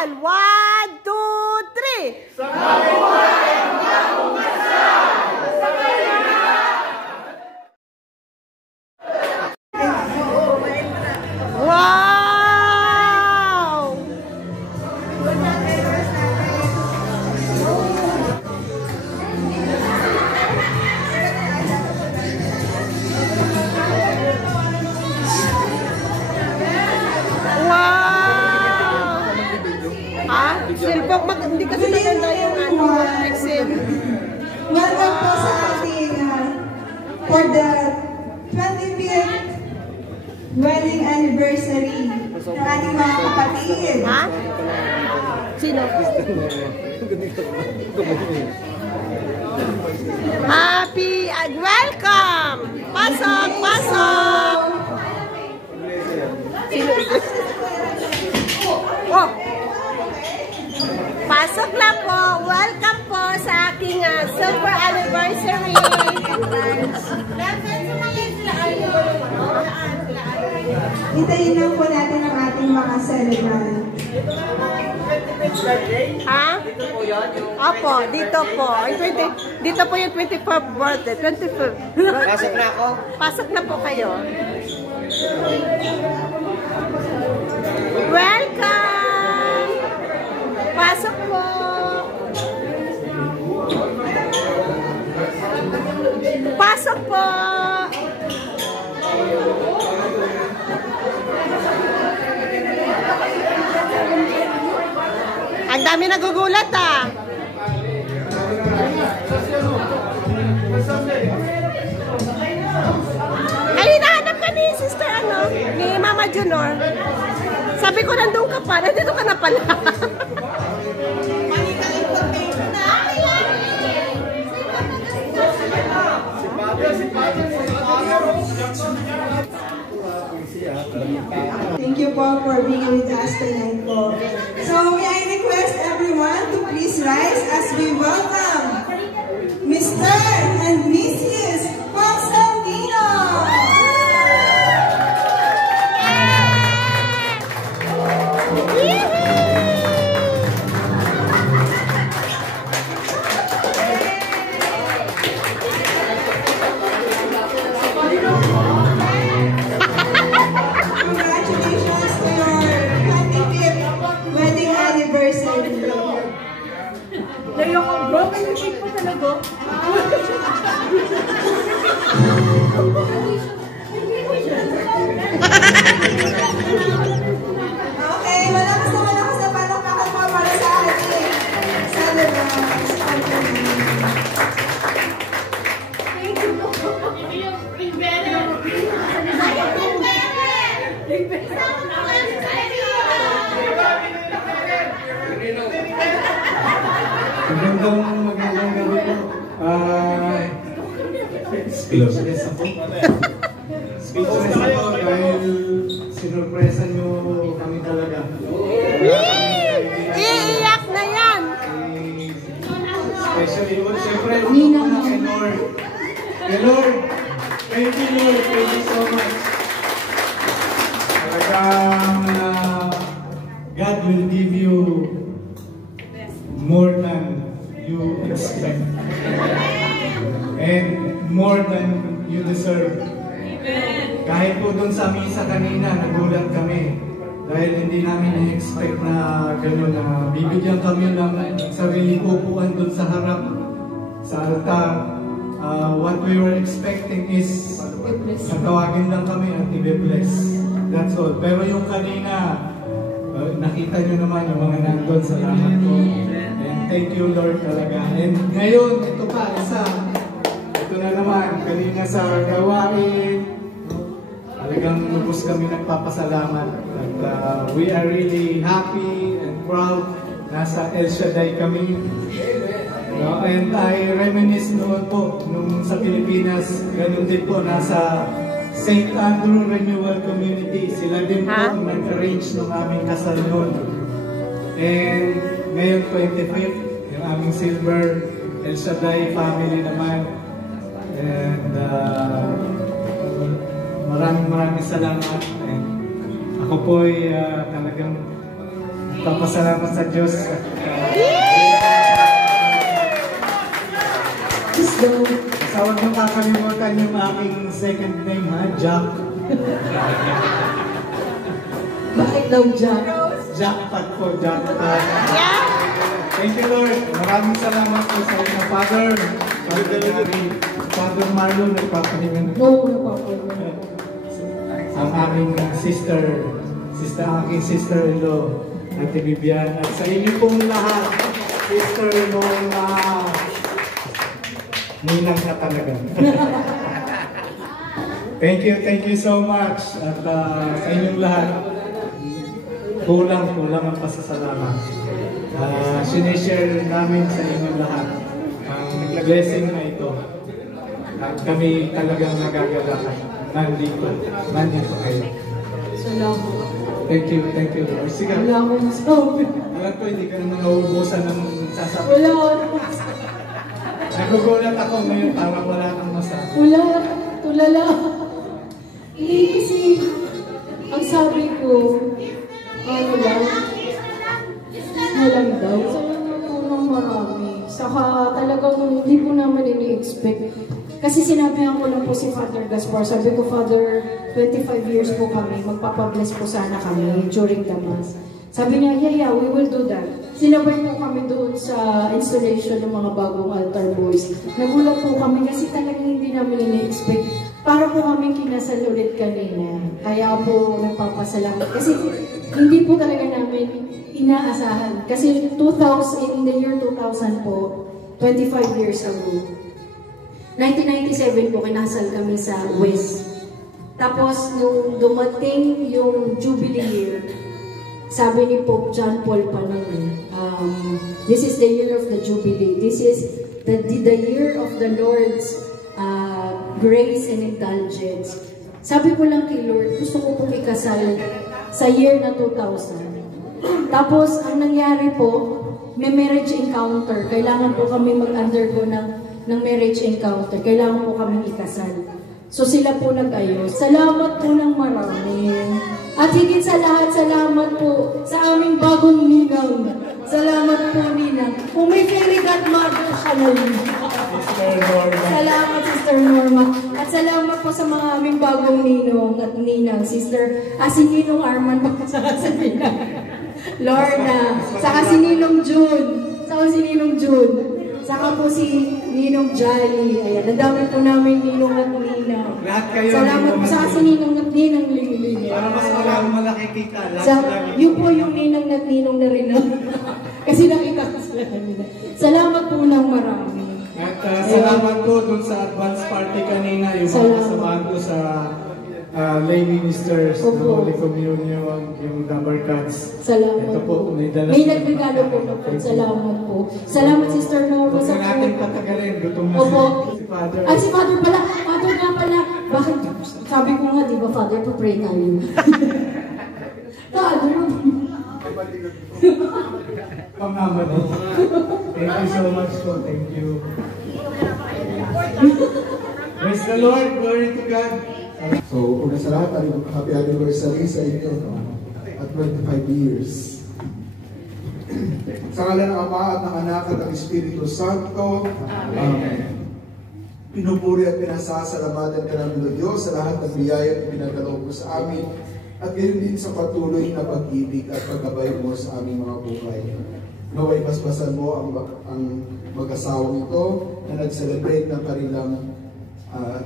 kasal. 1, 2, 3. Sa kabuhay ang bagong kasal. Wow! Cellphone, hindi kasi maganda yung Excel. Welcome po sa ating for the 25th wedding anniversary ng ating mga kapatid. Ha? Sino? Happy and welcome! Pasok! Pasok! Sino? Oh! Pasok na po. Welcome po sa aking silver anniversary. Hintayin lang po natin ang ating mga celebrant. Ha? Opo, dito po. Dito po yung 24th birthday. 25th. Pasok na ako. Pasok na po kayo. Welcome! Pasok po! Pasok po! Ang dami nagugulat ah! Ay, hinahanap ka ni Sister ni Mama Junor. Sabi ko, nandun ka pa. Nandito ka na pala. Thank you po for being with us tonight po. So may I request everyone to please rise as we welcome Mr. and Mrs. Constantino. Congratulations to your 25th wedding anniversary. Layo ko, bro. May cake po talaga. Okay, malakas na palakpakan po para sa ating celebrants. Thank you po. Magandang gabi po. Speechless ako. Speechless ako dahil sinurpresa nyo kami talaga. Iiyak na yan! Especially, siyempre, una kay Lord. Kay Lord, thank you Lord, thank you so much. Talagang God will give you more than you expect and more than you deserve. Kahit po dun sa misa kanina, nagulat kami dahil hindi namin i-expect na gano'n na bibigyan kami ng sarili upuan dun sa harap sa altar. What we were expecting is natawagin lang kami at i-bless. That's all. Pero yung kanina, nakita nyo naman yung mga nandun sa lahat ko. And thank you Lord talaga. And ngayon, ito pa, isa. Ito na naman, kanina sa gawain. Talagang lubos kami nagpapasalamat. At we are really happy and proud. Nasa El Shaddai kami. And I reminisce noon po, nung sa Pilipinas, ganun din po, nasa St. Andrew Renewal Community. Sila din po nag-arrange ng aming kasal noon. And ngayon 25th, yung aming silver El Shaddai family naman. And maraming salamat. And ako po ay talagang Papasalamat sa Diyos. So, huwag niyong kakalimutan yung aking second name, ha? Jack. Bakit daw Jack? Jackpot po, jackpot. Thank you, Lord. Maraming salamat po sa inyo, Father. Father Marlon, nagpapaliman. No, nagpapaliman. Ang aming aking sister-in-law, Ate Vivian. At sa inyo pong lahat, sister-in-law na ninang na talaga. Thank you so much. At sa inyong lahat, kulang ang pasasalamat. Sinishare namin sa inyong lahat ang blessing na ito. At kami talagang nagagalakan. Nandito kayo. Salamat. Thank you, Lord. Sige. Wala akong masabi. Alam ko, hindi ka naman nauubusan ng sasabi. Wala akong masabi. Nagugulat ako ngayon, parang wala kang masabi. Wala, tulala. Hindi kasi, ang sabi ko, ano lang daw. Salamat po ng marami. Saka talagang hindi po naman ini-expect. Kasi sinabihan ko lang po si Father Gaspar. Sabi ko, Father, 25 years po kami. Magpapabless po sana kami during the Mass. Sabi niya, yeah, we will do that. Sinabay po kami doon sa installation ng mga bagong altar boys. Nagulat po kami kasi talagang hindi namin ini-expect. Para po kami kinasal ulit kanina. Kaya po nagpapasalamat. Kasi hindi po talaga namin inaasahan. Kasi in the year 2000 po, 25 years ago, 1997 po, kinasal kami sa West. Tapos, nung dumating yung Jubilee year, sabi ni Pope John Paul pa noon, this is the year of the Jubilee. This is the year of the Lord's grace and indulgence. Sabi ko lang kay Lord, gusto ko pong ikasal sa year na 2000. Tapos, ang nangyari po, may marriage encounter. Kailangan po kami mag-undergo ng marriage encounter. Kailangan po kami ikasal. So sila po nag-ayos. Salamat po ng marami. At higit sa lahat, salamat po sa aming bagong ninang. Salamat po, Ninang. Kung may fairy godmother siya na yun. Salamat, Sister Norma. At salamat po sa mga aming bagong ninong at ninang. Si Ninong Arman, saka si Ninang Lorna, saka si Ninong June, saka po si Ninong Jolly. Ayan, nadami po namin ninong at ninang. Lahat kayo. Salamat po sa si Ninong at ninang Lingling. Para mas nakikita. Yun po yung ninang at ninong na rin. Kasi nakita ko sila kanina. Salamat po ng marami. At salamat po dun sa advance party kanina. Yung mga kasamahan ko sa lay ministers, ng Holy Communion, yung number cards. Salamat. Ito po, may nagregalo po na po. Salamat po. Salamat, Sister Norma. Huwag na natin patagalin. Gutom na si Father. At si Father pala. Father nga pala. Bakit? Sabi ko nga, di ba, Father, pa-pray tayo. Father. Pangama din. Thank you so much po. Thank you. Praise the Lord. Glory to God. So, una sa lahat, happy anniversary sa inyo, no? At 25 years. Sa ngalan ng Ama at ng Anak at ng Espiritu Santo, Amen. Pinupuri at pinasasalamatan ka namin ng Diyos sa lahat ng biyaya at pinagkaloob mo sa amin, at gayon din sa patuloy na pag-ibig at paggabay mo sa aming mga buhay. Naway basbasan mo ang mag-asawang ito na nag-celebrate ng kanilang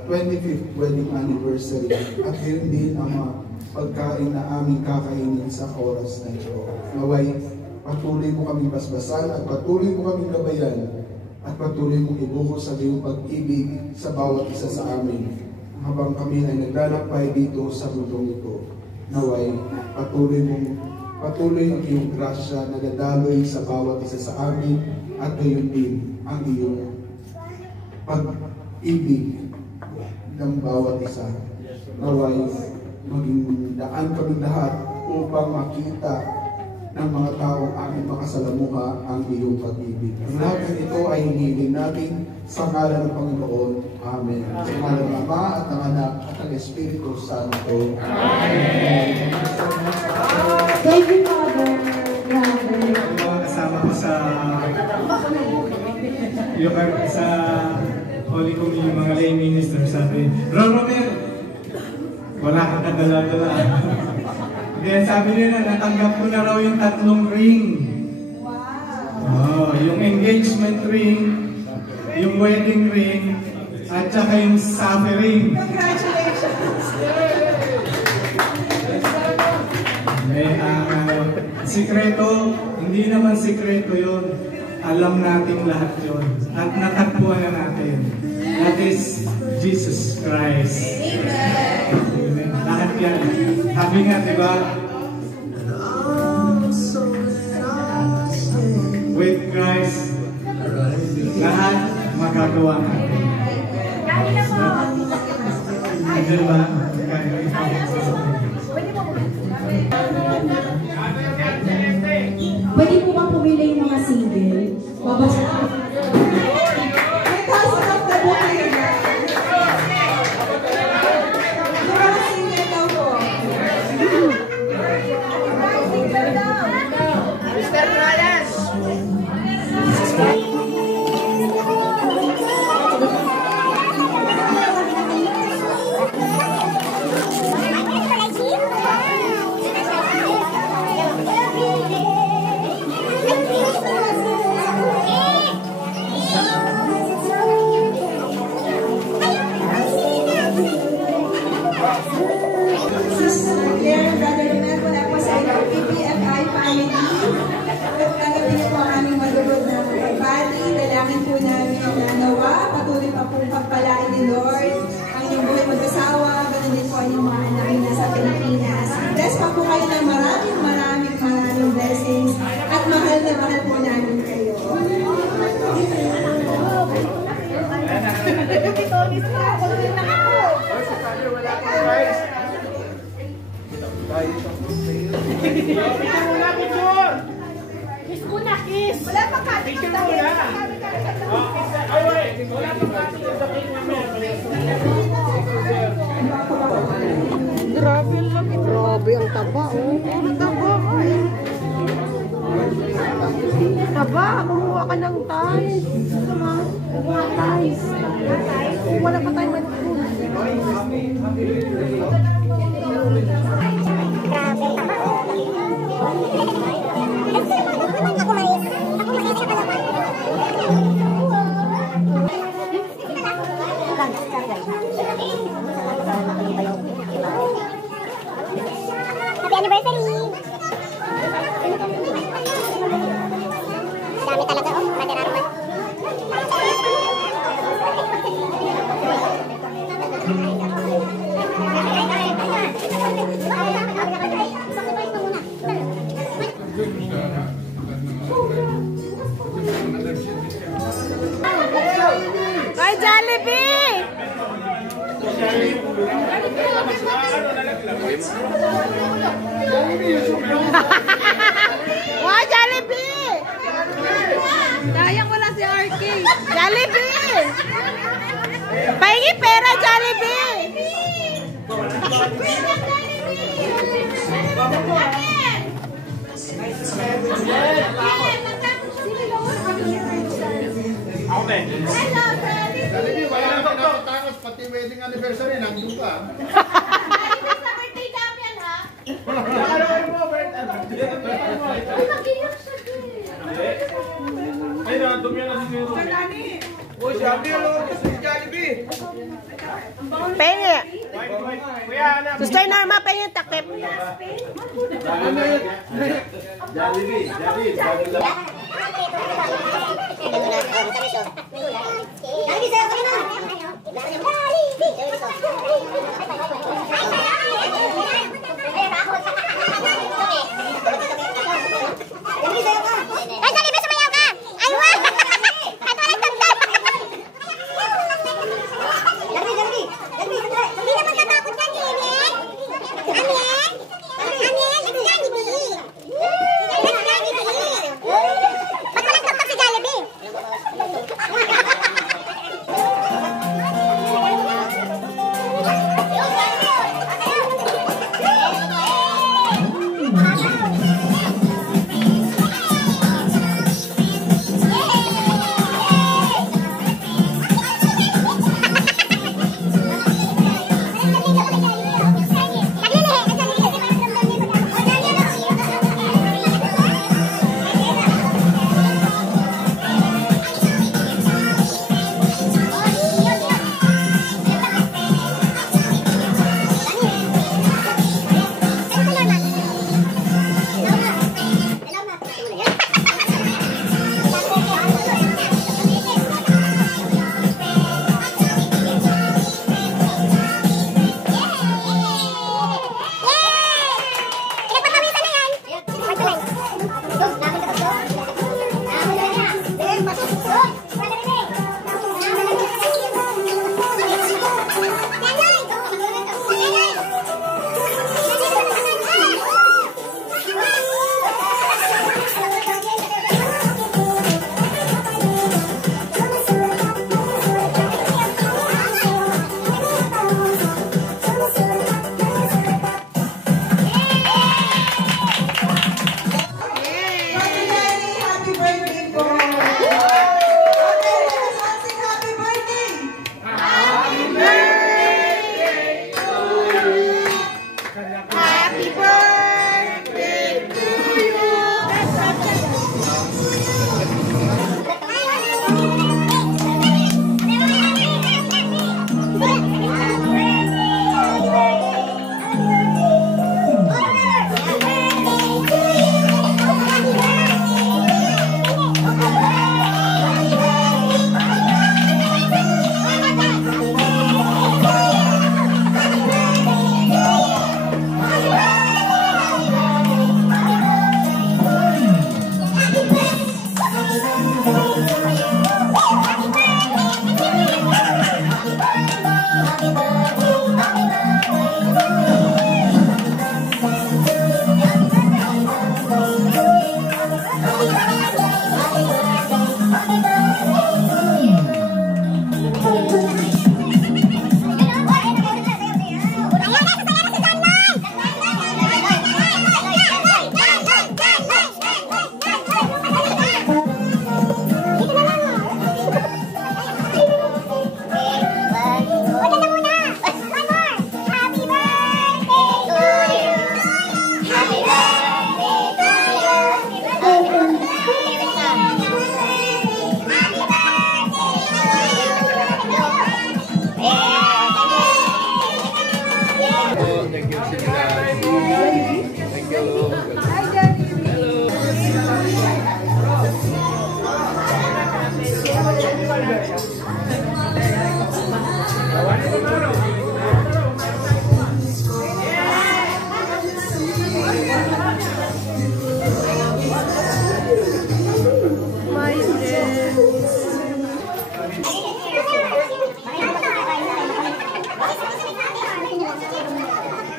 25th wedding anniversary, at yun din ang pagkain na aming kakainin sa oras na ito. Naway, patuloy mo kaming basbasan at patuloy mo kaming gabayan at patuloy mong ibuhos sa iyong pag-ibig sa bawat isa sa amin habang kami ay naglalakbay dito sa mundong ito. Naway, patuloy ang iyong grasya na dadaloy sa bawat isa sa amin at gayon din ang iyong pag-ibig ng bawat isa. Naway, maging daan kami lahat upang makita ng mga taong aming makasalamuha ang iyong pag-ibig. Ang lahat ng ito ay hinihiling natin sa ngalan ng Panginoon. Amen. Sa ngalan ng Ama at ng Anak at ng Espiritu Santo. Amen. Thank you, Father. yung sa Holy Communion, mga lay minister, sabi, Romel, wala kang kadala-dala. Kaya sabi nila, natanggap ko na raw yung 3 ring. Wow! Yung engagement ring, yung wedding ring, at saka yung suffering. Congratulations! Sikreto, hindi naman sikreto yun. Alam natin lahat yun. At natagpuan na natin. That is Jesus Christ. Amen. Lahat yan. Happy nga, diba? With Christ, lahat magagawa natin. Diba? Pwede po bang pumili yung mga single? Babasa ko. May thousand of the booking. Yung mga single daw po. Mr. Morales! Sister Claire, Brother Romel, wala po sa inyo, PPFI family. Tanggapin niyo po ang aming malugod na pagbati. Dalangin po namin na nawa. Patuloy pa po pagpalain ni Lord. Ang inyong buhay mag-asawa, ganun din po ang inyong mga anak na nasa Pilipinas. Bless pa po kayo ng maraming blessings. At mahal na mahal po namin kayo. Kiss ko na, kiss! Wala pa ka! Picture mo na! Grabe ang laki. Grabe ang taba. Puro taba ka eh. Taba, kumuha ka ng ties. Kumuha ties. Wala pa tayo mag-food. Happy anniversary! Dami talaga, oh. Pwede na naman. Ay, Jollibee! Wow, Jollibee! Sayang wala si RK. Jollibee! Pahingi pera, Jollibee! Jollibee, wala na pinapatangos, pati wedding anniversary, nandun ka. Ay, nakadumi yan na si Miro. Uy, sabi yun, si Jollibee. Pahingi! Kuya, anak. Sister Norma, pahingi takip. Jollibee!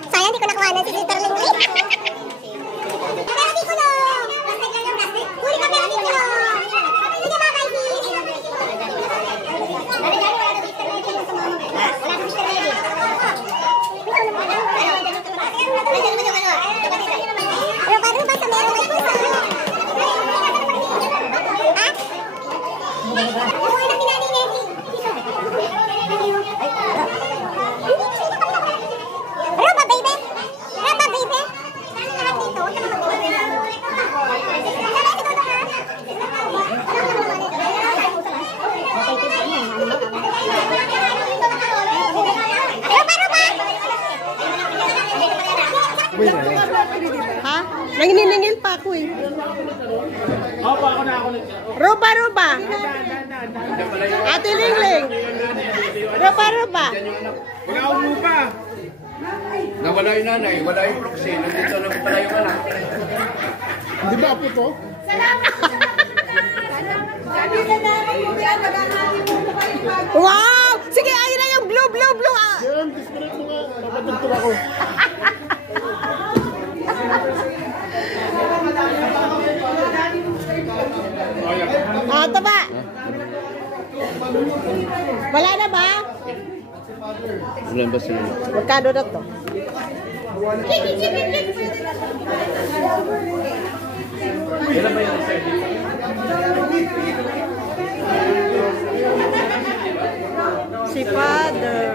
Sayang di ko nakuha na si Sister Lindy. Pero di ko no. Huli ka pero di ko no. Sige mga guys. Rupa-rupa sa meron may puso. Ha? Umuwi na pinani Negi. Rupa baby. Rupa baby. Lahat dito. Huwag ka na Ha? Nangininingil pa ako eh. Opo, ako na. Ruba, ruba. Ate Lingling. Ruba, ruba. Wala akong lupa. Nawala yung nanay, wala yung proxy, nandito lang pala yung anak. Di ba apo to? Wow! Sige, ayun na yung blue, blue, blue. Yan, disconnect mo nga, papatugtog ako. Ito ba? Wala na ba? Wala ba sila? Magkano na to? Si Father.